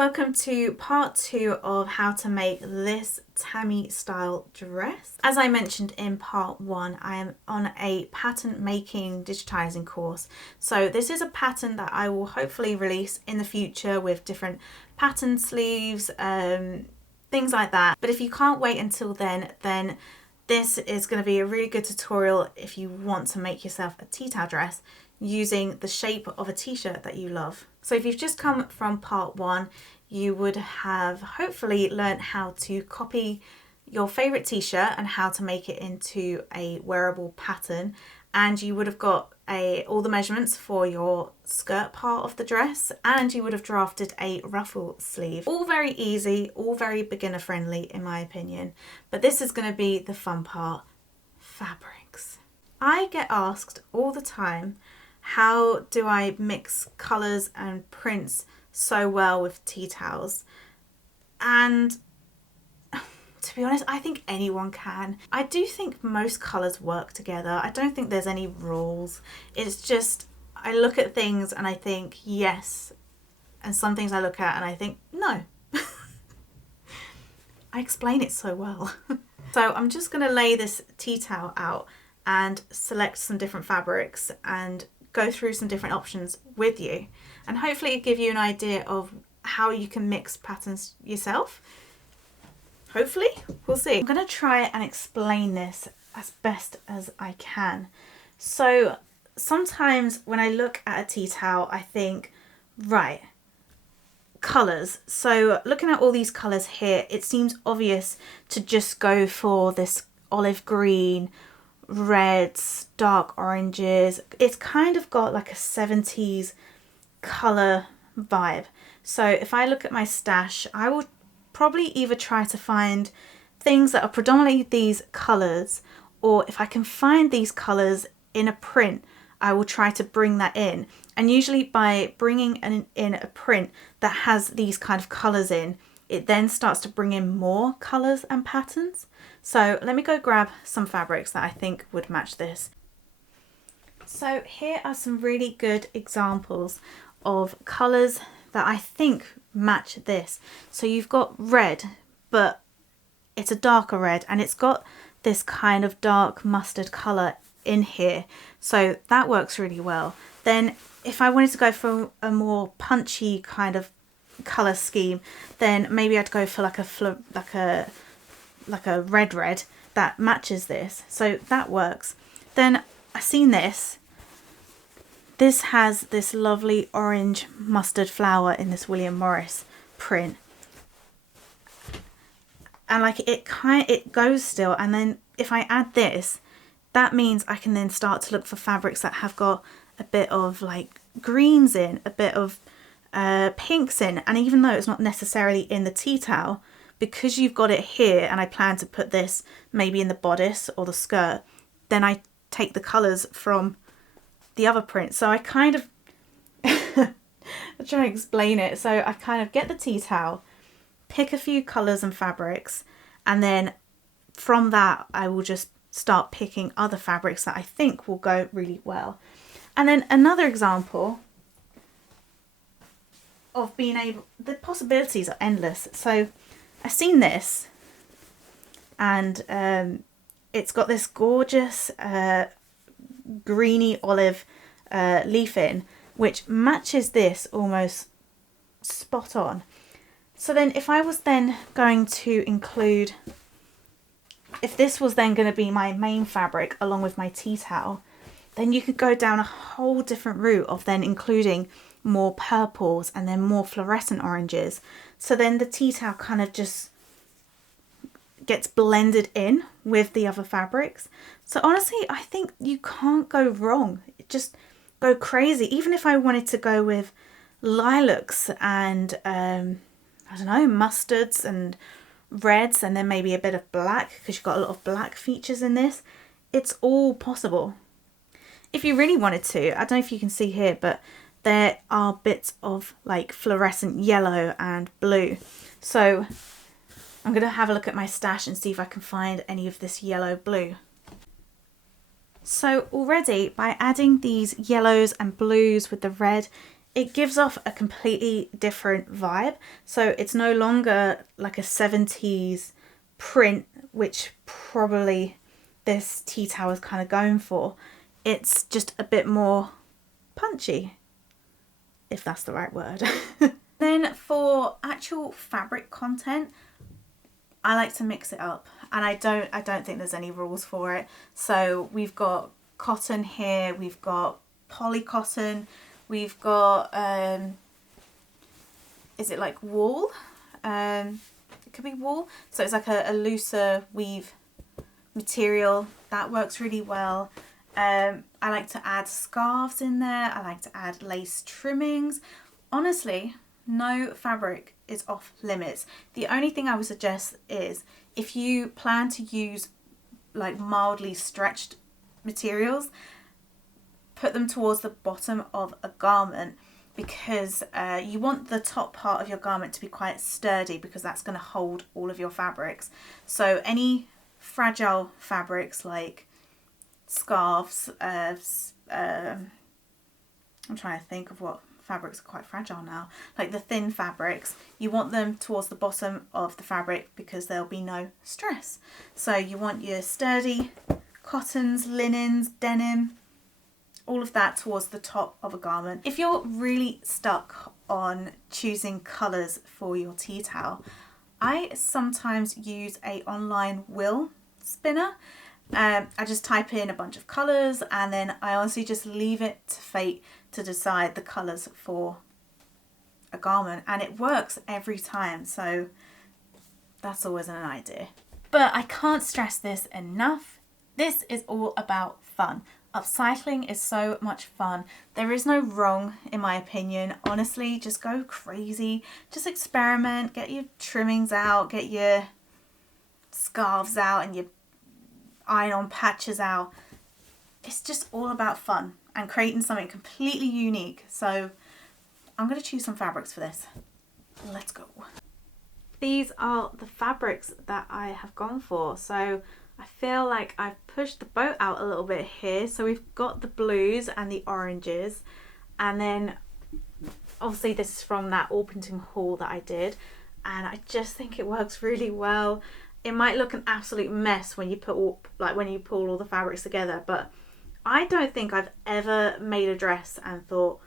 welcome to part 2 of how to make this Tammy style dress. As I mentioned in part 1, I am on a pattern making digitizing course. So this is a pattern that I will hopefully release in the future with different pattern sleeves, things like that. But if you can't wait until then this is going to be a really good tutorial if you want to make yourself a tea towel dress using the shape of a t-shirt that you love. So if you've just come from part 1, you would have hopefully learned how to copy your favorite t-shirt and how to make it into a wearable pattern, and you would have got all the measurements for your skirt part of the dress, and you would have drafted a ruffle sleeve. All very easy, all very beginner friendly in my opinion, but this is going to be the fun part: fabrics. I get asked all the time, how do I mix colours and prints so well with tea towels? And to be honest, I think anyone can. I do think most colours work together. I don't think there's any rules. It's just, I look at things and I think yes, and some things I look at and I think no. I explain it so well. So I'm just going to lay this tea towel out and select some different fabrics and go through some different options with you, and hopefully give you an idea of how you can mix patterns yourself. Hopefully, we'll see. I'm going to try and explain this as best as I can. So sometimes when I look at a tea towel, I think, right, colours. So looking at all these colours here, it seems obvious to just go for this olive green, reds, dark oranges. It's kind of got like a 70s colour vibe. So if I look at my stash, I will probably either try to find things that are predominantly these colours, or if I can find these colours in a print, I will try to bring that in. And usually by bringing in a print that has these kind of colours in, it then starts to bring in more colours and patterns. So let me go grab some fabrics that I think would match this. So here are some really good examples of colours that I think match this. So you've got red, but it's a darker red, and it's got this kind of dark mustard colour in here. So that works really well. Then if I wanted to go for a more punchy kind of colour scheme, then maybe I'd go for like a red that matches this. So that works. Then I seen this. This has this lovely orange mustard flower in this William Morris print. And like it goes still, and then if I add this, that means I can then start to look for fabrics that have got a bit of like greens in, a bit of pinks in, and even though it's not necessarily in the tea towel, because you've got it here and I plan to put this maybe in the bodice or the skirt, then I take the colours from the other print. So I kind of I'm trying to explain it. So I kind of get the tea towel, pick a few colours and fabrics, and then from that I will just start picking other fabrics that I think will go really well. And then another example of being able, the possibilities are endless. So I've seen this, and it's got this gorgeous greeny olive leaf in, which matches this almost spot on. So then if I was then going to include, if this was then going to be my main fabric along with my tea towel, then you could go down a whole different route of then including more purples and then more fluorescent oranges. So then the tea towel kind of just gets blended in with the other fabrics. So honestly, I think you can't go wrong. Just go crazy. Even if I wanted to go with lilacs and I don't know, mustards and reds, and then maybe a bit of black, because you've got a lot of black features in this, it's all possible. If you really wanted to, I don't know if you can see here, but there are bits of like fluorescent yellow and blue. So I'm going to have a look at my stash and see if I can find any of this yellow blue. So already by adding these yellows and blues with the red, it gives off a completely different vibe. So it's no longer like a 70s print, which probably this tea towel is kind of going for. It's just a bit more punchy, if that's the right word. Then for actual fabric content, I like to mix it up, and I don't think there's any rules for it. So we've got cotton here, we've got poly cotton, we've got is it like wool? It could be wool. So it's like a looser weave material that works really well. I like to add scarves in there. I like to add lace trimmings. Honestly, no fabric is off limits. The only thing I would suggest is if you plan to use like mildly stretched materials, put them towards the bottom of a garment, because you want the top part of your garment to be quite sturdy, because that's going to hold all of your fabrics. So any fragile fabrics like scarves, I'm trying to think of what fabrics are quite fragile now, like the thin fabrics, you want them towards the bottom of the fabric because there'll be no stress. So you want your sturdy cottons, linens, denim, all of that towards the top of a garment. If you're really stuck on choosing colours for your tea towel, I sometimes use a online wheel spinner. I just type in a bunch of colours, and then I honestly just leave it to fate to decide the colours for a garment, and it works every time, so that's always an idea. But I can't stress this enough. This is all about fun. Upcycling is so much fun. There is no wrong, in my opinion. Honestly, just go crazy. Just experiment. Get your trimmings out. Get your scarves out and your iron-on patches out. It's just all about fun and creating something completely unique. So I'm going to choose some fabrics for this. Let's go. These are the fabrics that I have gone for. So I feel like I've pushed the boat out a little bit here. So we've got the blues and the oranges, and then obviously this is from that Orpington haul that I did, and I just think it works really well. It might look an absolute mess when you put all, like when you pull all the fabrics together, but I don't think I've ever made a dress and thought,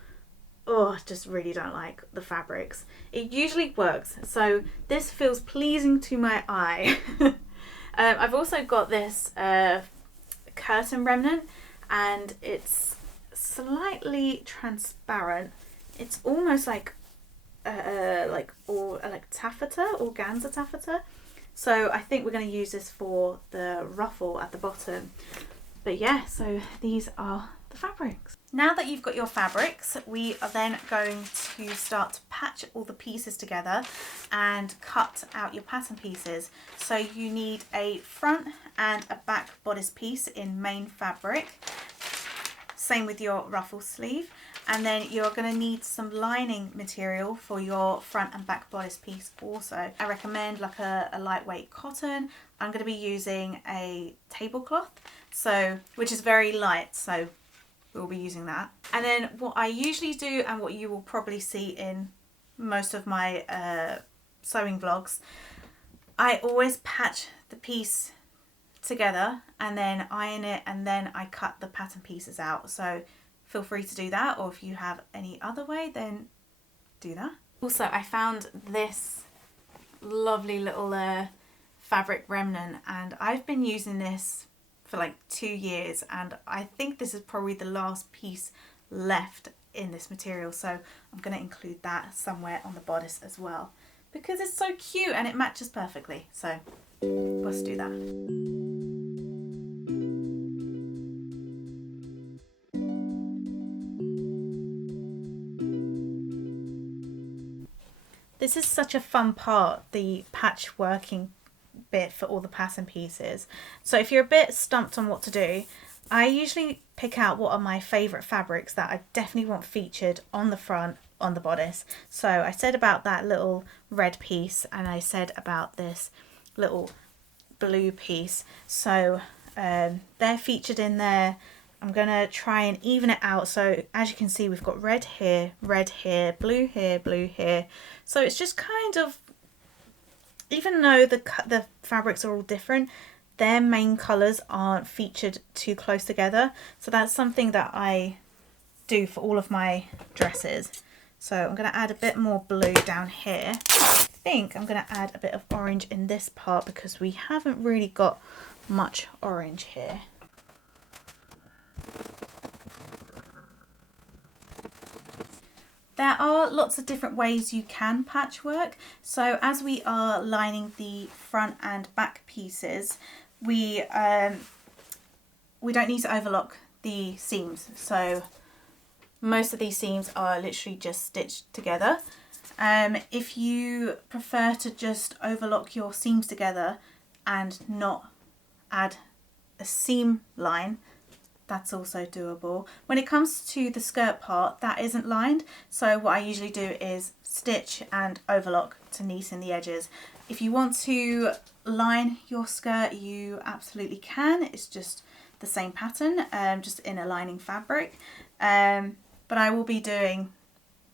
oh, I just really don't like the fabrics. It usually works. So this feels pleasing to my eye. I've also got this curtain remnant, and it's slightly transparent. It's almost like taffeta, organza taffeta. So I think we're going to use this for the ruffle at the bottom. But yeah, so these are the fabrics. Now that you've got your fabrics, we are then going to start to patch all the pieces together and cut out your pattern pieces. So you need a front and a back bodice piece in main fabric. Same with your ruffle sleeve. And then you're going to need some lining material for your front and back bodice piece also. I recommend like a lightweight cotton. I'm going to be using a tablecloth, so which is very light, so we'll be using that. And then what I usually do, and what you will probably see in most of my sewing vlogs, I always patch the piece together and then iron it, and then I cut the pattern pieces out. So feel free to do that, or if you have any other way, then do that. Also, I found this lovely little fabric remnant, and I've been using this for like 2 years, and I think this is probably the last piece left in this material, so I'm going to include that somewhere on the bodice as well because it's so cute and it matches perfectly. So let's do that. This is such a fun part, the patchworking bit for all the pattern pieces. So if you're a bit stumped on what to do, I usually pick out what are my favourite fabrics that I definitely want featured on the front, on the bodice. So I said about that little red piece, and I said about this little blue piece. So they're featured in there. I'm going to try and even it out. So as you can see, we've got red here, blue here, blue here. So it's just kind of, even though the fabrics are all different, their main colours aren't featured too close together. So that's something that I do for all of my dresses. So I'm going to add a bit more blue down here. I think I'm going to add a bit of orange in this part because we haven't really got much orange here. There are lots of different ways you can patchwork. So as we are lining the front and back pieces, we don't need to overlock the seams. So most of these seams are literally just stitched together. If you prefer to just overlock your seams together and not add a seam line, that's also doable. When it comes to the skirt part, that isn't lined, so what I usually do is stitch and overlock to neaten the edges. If you want to line your skirt, you absolutely can. It's just the same pattern, just in a lining fabric. But I will be doing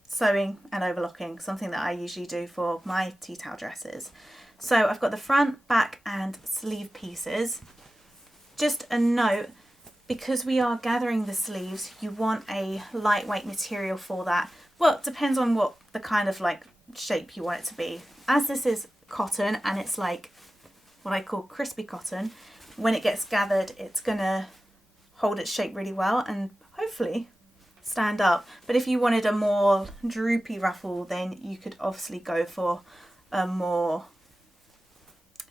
sewing and overlocking, something that I usually do for my tea towel dresses. So I've got the front, back and sleeve pieces. Just a note, because we are gathering the sleeves, you want a lightweight material for that. Well, it depends on what the kind of like shape you want it to be. As this is cotton and it's like what I call crispy cotton, when it gets gathered, it's gonna hold its shape really well and hopefully stand up. But if you wanted a more droopy ruffle, then you could obviously go for a more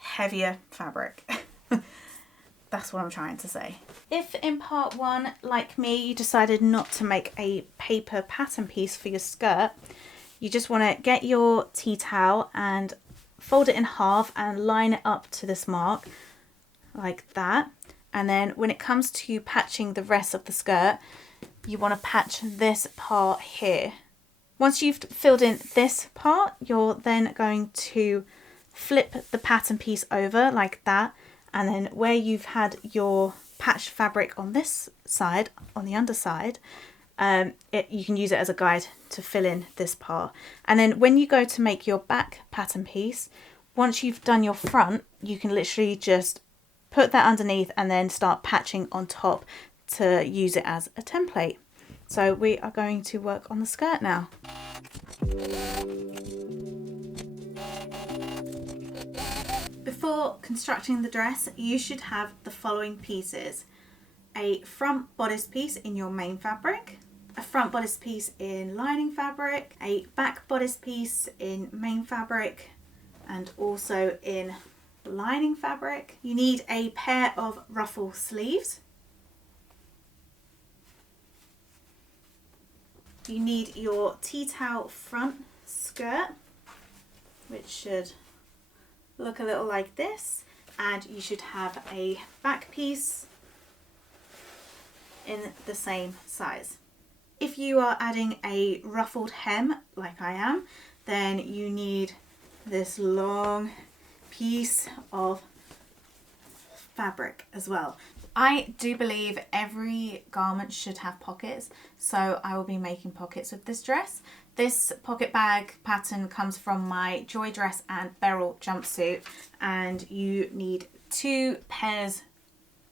heavier fabric. That's what I'm trying to say. If in part one, like me, you decided not to make a paper pattern piece for your skirt, you just want to get your tea towel and fold it in half and line it up to this mark like that. And then when it comes to patching the rest of the skirt, you want to patch this part here. Once you've filled in this part, you're then going to flip the pattern piece over like that. And then where you've had your patched fabric on this side, on the underside, you can use it as a guide to fill in this part. And then when you go to make your back pattern piece, once you've done your front, you can literally just put that underneath and then start patching on top to use it as a template. So we are going to work on the skirt now. Before constructing the dress, you should have the following pieces: a front bodice piece in your main fabric, a front bodice piece in lining fabric, a back bodice piece in main fabric, and also in lining fabric. You need a pair of ruffle sleeves. You need your tea towel front skirt, which should look a little like this, and you should have a back piece in the same size. If you are adding a ruffled hem like I am, then you need this long piece of fabric as well. I do believe every garment should have pockets, so I will be making pockets with this dress. This pocket bag pattern comes from my Joy dress and Beryl jumpsuit, and you need 2 pairs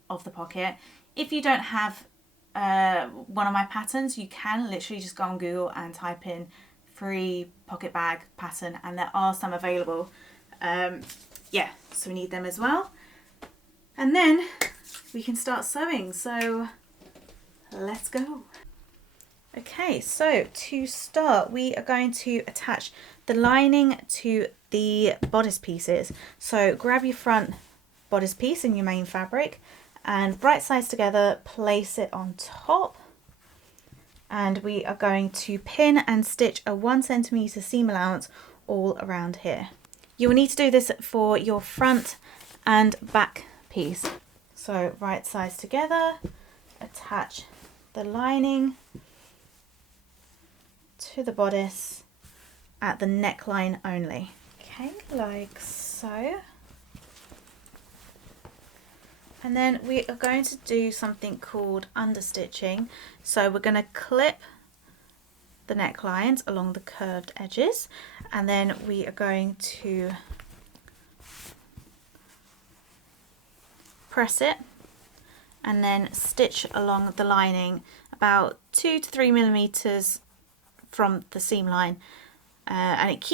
of the pocket. If you don't have one of my patterns, you can literally just go on Google and type in free pocket bag pattern, and there are some available. Yeah, so we need them as well. And then we can start sewing, so let's go. Okay, so to start, we are going to attach the lining to the bodice pieces. So grab your front bodice piece in your main fabric and right sides together, place it on top. And we are going to pin and stitch a 1 centimeter seam allowance all around here. You will need to do this for your front and back piece. So right sides together, attach the lining to the bodice at the neckline only. Okay, like so. And then we are going to do something called understitching. So we're going to clip the necklines along the curved edges, and then we are going to press it and then stitch along the lining about 2 to 3 millimeters from the seam line, and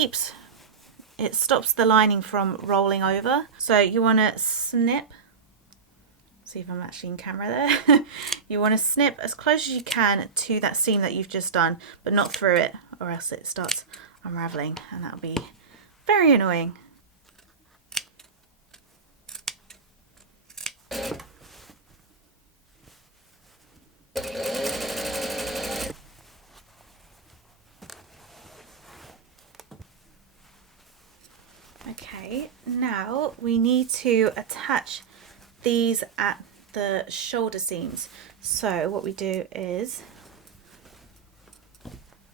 it stops the lining from rolling over. So you want to snip, see if I'm actually in camera there. You want to snip as close as you can to that seam that you've just done, but not through it, or else it starts unraveling and that'll be very annoying. Okay, now we need to attach these at the shoulder seams. So what we do is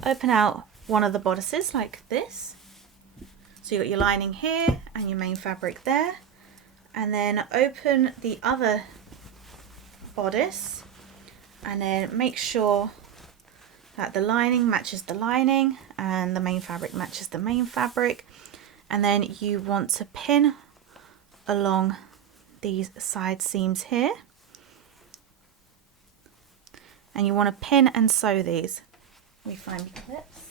open out one of the bodices like this. So you've got your lining here and your main fabric there, and then open the other bodice and then make sure that the lining matches the lining and the main fabric matches the main fabric. And then you want to pin along these side seams here, and you want to pin and sew these. Let me find my clips.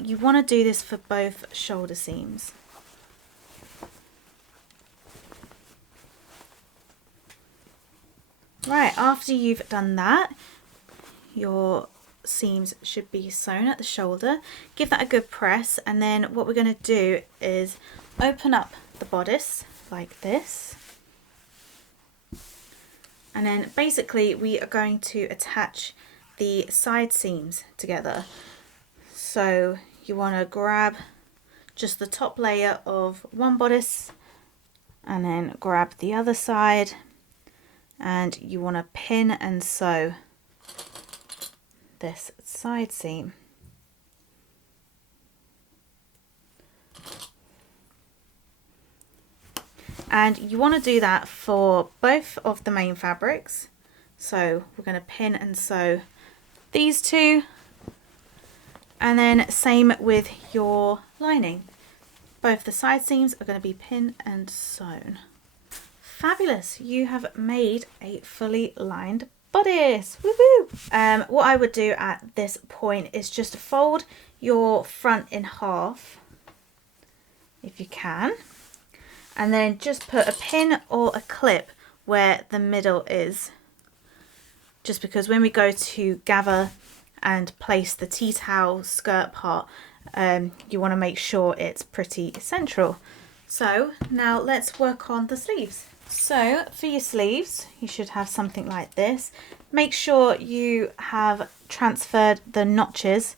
You want to do this for both shoulder seams. Right, after you've done that, your seams should be sewn at the shoulder. Give that a good press, and then what we're going to do is open up the bodice like this, and then basically we are going to attach the side seams together. So you want to grab just the top layer of one bodice and then grab the other side, and you want to pin and sew this side seam. And you want to do that for both of the main fabrics. So we're going to pin and sew these two, and then same with your lining. Both the side seams are going to be pinned and sewn. Fabulous! You have made a fully lined bodice. Woohoo! What I would do at this point is just fold your front in half, if you can, and then just put a pin or a clip where the middle is. Just because when we go to gather and place the tea towel skirt part, you want to make sure it's pretty central. So now let's work on the sleeves. So for your sleeves, you should have something like this. Make sure you have transferred the notches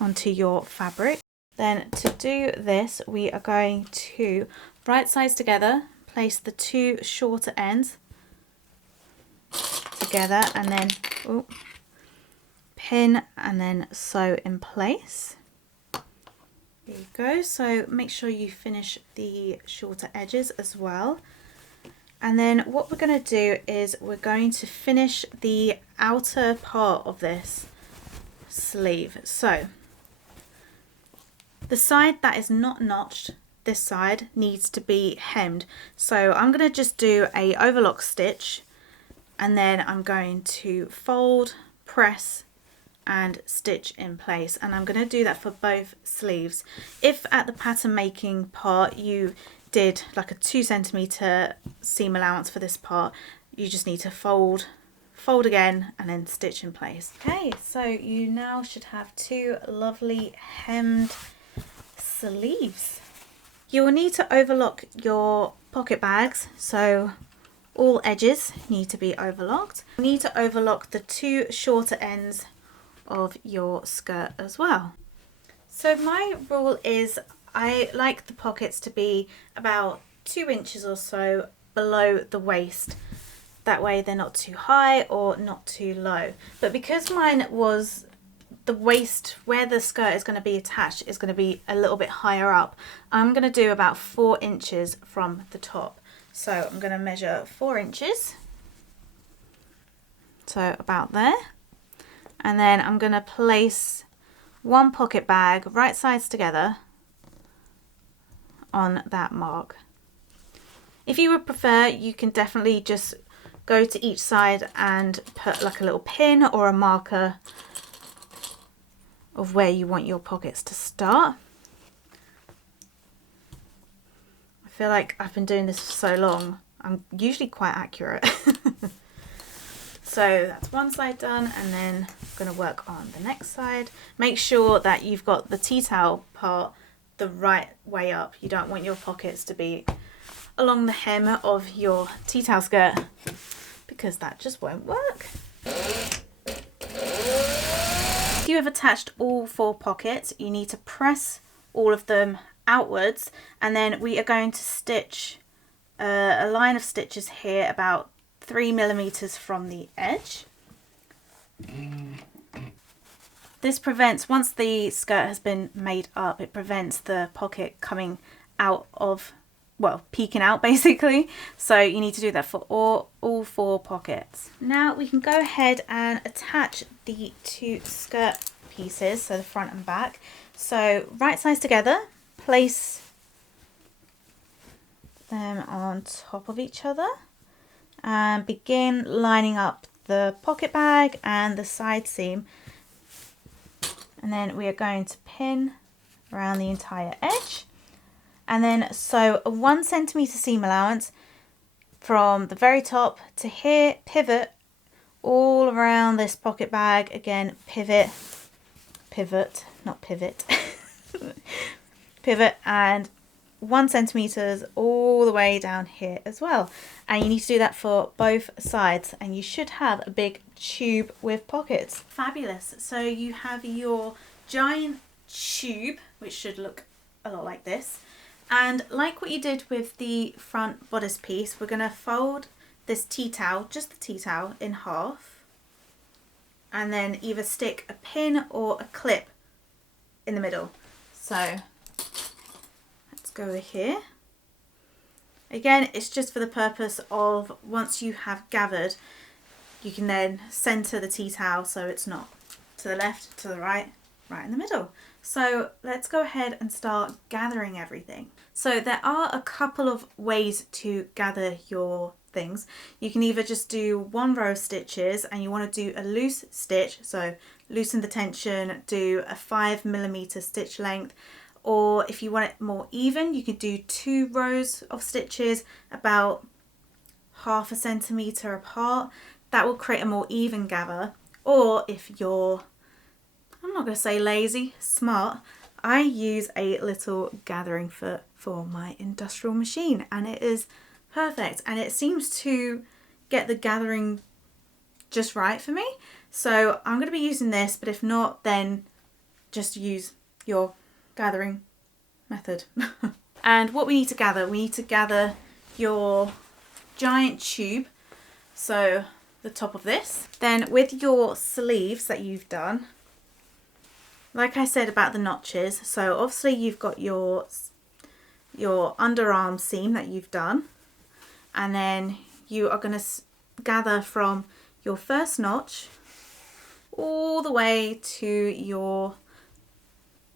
onto your fabric. Then to do this, we are going to right sides together, place the two shorter ends together, and then pin and then sew in place. There you go. So make sure you finish the shorter edges as well. And then what we're going to do is we're going to finish the outer part of this sleeve. So the side that is not notched, this side needs to be hemmed. So I'm going to just do a overlock stitch, and then I'm going to fold, press and stitch in place, and I'm going to do that for both sleeves. If at the pattern making part you did like a 2 centimeter seam allowance for this part, you just need to fold again and then stitch in place. Okay, so you now should have two lovely hemmed sleeves. You will need to overlock your pocket bags, so all edges need to be overlocked. You need to overlock the two shorter ends of your skirt as well. So my rule is I like the pockets to be about 2 inches or so below the waist. That way they're not too high or not too low. But because mine was the waist, where the skirt is going to be attached is going to be a little bit higher up, I'm going to do about 4 inches from the top. So I'm going to measure 4 inches. So about there. And then I'm going to place one pocket bag right sides together on that mark. If you would prefer, you can definitely just go to each side and put like a little pin or a marker of where you want your pockets to start. I feel like I've been doing this for so long, I'm usually quite accurate. So that's one side done, and then I'm going to work on the next side. Make sure that you've got the tea towel part the right way up. You don't want your pockets to be along the hem of your tea towel skirt, because that just won't work. If you have attached all 4 pockets, you need to press all of them outwards, and then we are going to stitch a line of stitches here about 3 millimeters from the edge. This prevents, once the skirt has been made up, it prevents the pocket coming out of, well, peeking out basically. So you need to do that for all 4 pockets. Now we can go ahead and attach the 2 skirt pieces, so the front and back. So right sides together, place them on top of each other and begin lining up the pocket bag and the side seam, and then we are going to pin around the entire edge, and then sew a 1 centimeter seam allowance from the very top to here, pivot all around this pocket bag. Again, pivot, not pivot, pivot, and 1 centimeters all the way down here as well. And you need to do that for both sides, and you should have a big tube with pockets. Fabulous. So you have your giant tube, which should look a lot like this, and like what you did with the front bodice piece, we're going to fold this tea towel, just the tea towel, in half, and then either stick a pin or a clip in the middle. So go over here. Again, it's just for the purpose of, once you have gathered, you can then center the tea towel so it's not to the left, to the right, right in the middle. So let's go ahead and start gathering everything. So there are a couple of ways to gather your things. You can either just do 1 row of stitches, and you want to do a loose stitch, so loosen the tension, do a 5 millimeter stitch length. Or if you want it more even, you could do 2 rows of stitches about 1/2 centimeter apart. That will create a more even gather. Or if you're, I'm not going to say lazy, smart, I use a little gathering foot for my industrial machine, and it is perfect, and it seems to get the gathering just right for me. So I'm going to be using this, but if not, then just use your gathering method. And what we need to gather your giant tube, so the top of this. Then with your sleeves that you've done, like I said about the notches, so obviously you've got your underarm seam that you've done, and then you are going to gather from your first notch all the way to your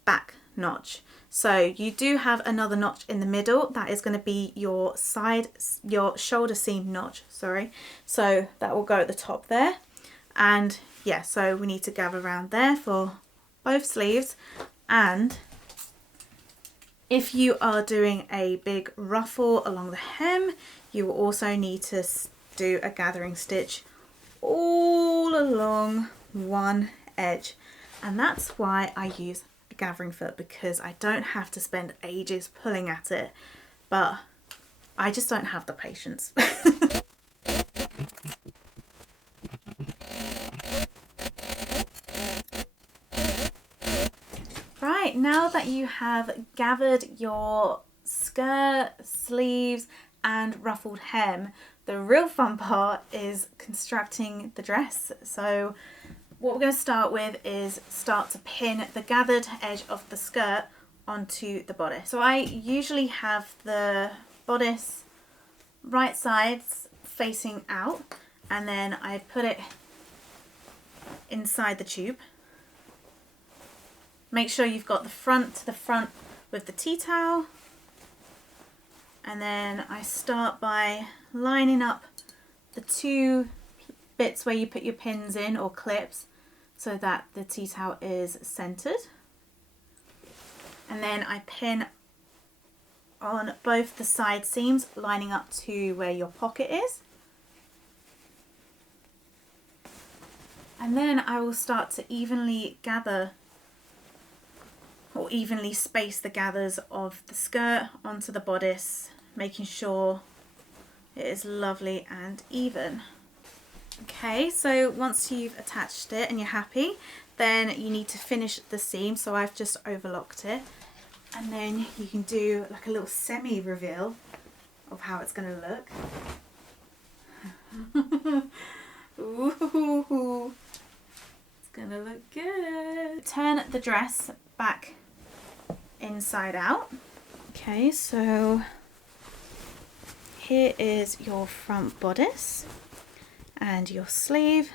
back notch. So you do have another notch in the middle, that is going to be your shoulder seam notch, sorry. So that will go at the top there, and yeah, so we need to gather around there for both sleeves. And if you are doing a big ruffle along the hem, you will also need to do a gathering stitch all along one edge, and that's why I use a gathering foot, because I don't have to spend ages pulling at it, but I just don't have the patience. Right, Right, now that you have gathered your skirt, sleeves and ruffled hem, the real fun part is constructing the dress. So what we're going to start with is start to pin the gathered edge of the skirt onto the bodice. So I usually have the bodice right sides facing out, and then I put it inside the tube. Make sure you've got the front to the front with the tea towel, and then I start by lining up the two bits where you put your pins in or clips so that the tea towel is centered, and then I pin on both the side seams lining up to where your pocket is, and then I will start to evenly gather or evenly space the gathers of the skirt onto the bodice, making sure it is lovely and even. Okay, so once you've attached it and you're happy, then you need to finish the seam. So I've just overlocked it, and then you can do like a little semi reveal of how it's going to look. Ooh, it's gonna look good. Turn the dress back inside out. Okay, so here is your front bodice and your sleeve.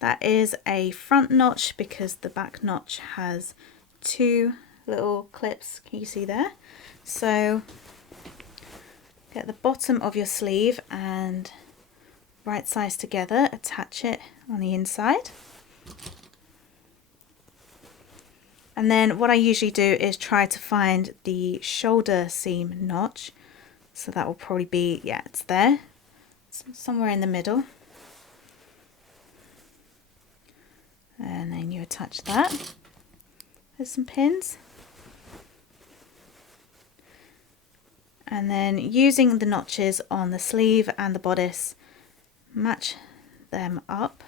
That is a front notch because the back notch has two little clips. Can you see there? So get the bottom of your sleeve and right sides together, attach it on the inside. And then what I usually do is try to find the shoulder seam notch. So that will probably be, yeah, it's there. It's somewhere in the middle. And then you attach that. There's some pins. And then using the notches on the sleeve and the bodice, match them up.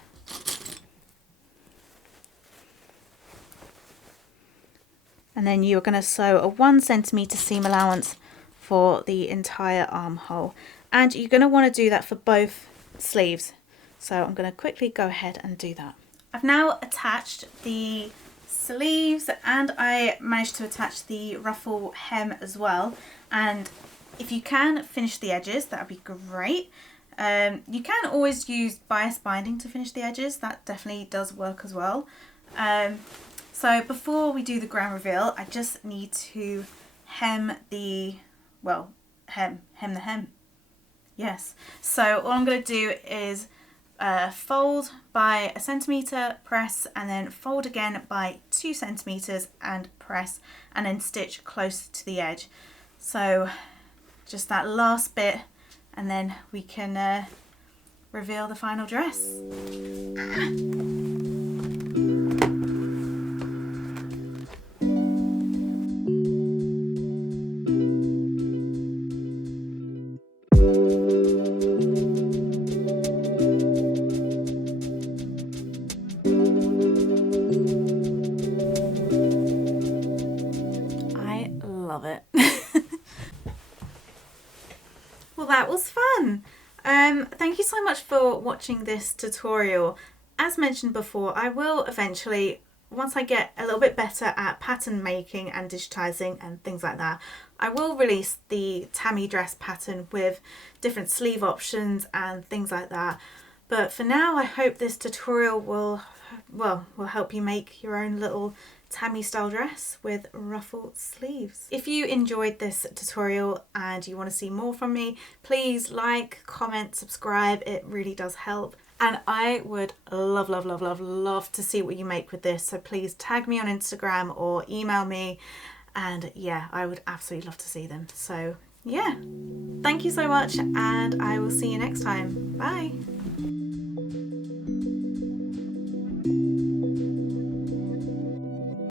And then you're going to sew a 1 centimeter seam allowance for the entire armhole, and you're going to want to do that for both sleeves. So I'm going to quickly go ahead and do that. I've now attached the sleeves and I managed to attach the ruffle hem as well, and if you can finish the edges, that would be great. You can always use bias binding to finish the edges, that definitely does work as well. So before we do the grand reveal, I just need to hem the, well, hem the hem. Yes. So all I'm going to do is fold by 1 centimeter, press, and then fold again by 2 centimeters and press, and then stitch close to the edge. So just that last bit, and then we can reveal the final dress. I love it. Well, that was fun. Thank you so much for watching this tutorial. As mentioned before, I will eventually, once I get a little bit better at pattern making and digitizing and things like that, I will release the Tammy dress pattern with different sleeve options and things like that. But for now, I hope this tutorial will help you make your own little Tammy style dress with ruffled sleeves. If you enjoyed this tutorial and you want to see more from me, please like, comment, subscribe. It really does help. And I would love, love, love, love, love to see what you make with this. So please tag me on Instagram or email me. And yeah, I would absolutely love to see them. So yeah, thank you so much, and I will see you next time. Bye.